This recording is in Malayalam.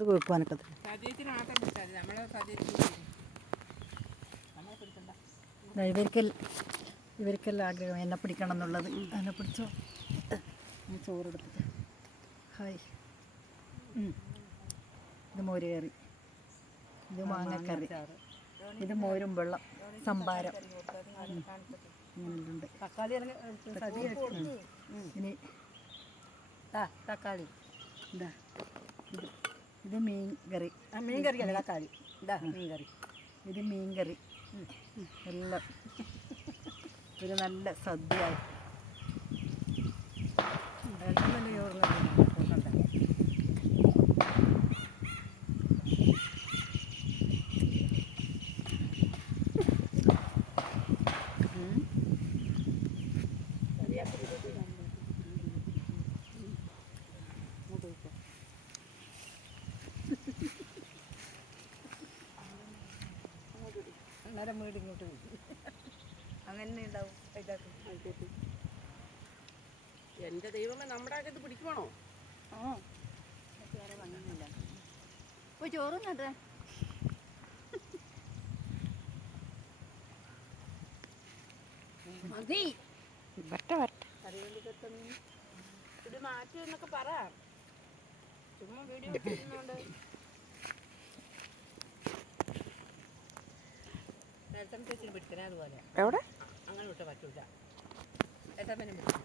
അത് പിടിക്കണ്ട ദാ ഇവർക്കെല്ലാം ആഗ്രഹം എന്നെ പിടിക്കണം എന്നുള്ളത്. എന്നെ പിടിച്ചോ? ഞാൻ ചോറെടുത്തിട്ട്. ഹായ്. ഇത് മോര് കറി. ഇത് മാങ്ങക്കറി. ഇത് മോരും വെള്ളം സംഭാരം. അങ്ങനെയുണ്ട് ഇനി തക്കാളി. ഇതാ ഇത്. ഇത് മീൻ കറി മീൻ കറിയല്ല തക്കാളി ഇതാ മീൻ കറി ഇത് മീൻ കറി എല്ലാം. ഒരു നല്ല സദ്യ അന്നേരം വീട് ഇങ്ങോട്ട് അങ്ങനെ ഉണ്ടാവും എന്റെ ദൈവമേ നമ്മുടെ ഒക്കെ വേറെ വന്നില്ല പോയി ചോറും നട്ടേ മതി. വട്ട വട്ട ഇത് മാറ്റി എന്നൊക്കെ പറ. ചുമ്മാ വീഡിയോ എവിടെ? അങ്ങനെ വിട്ട പറ്റൂല പിടിക്കും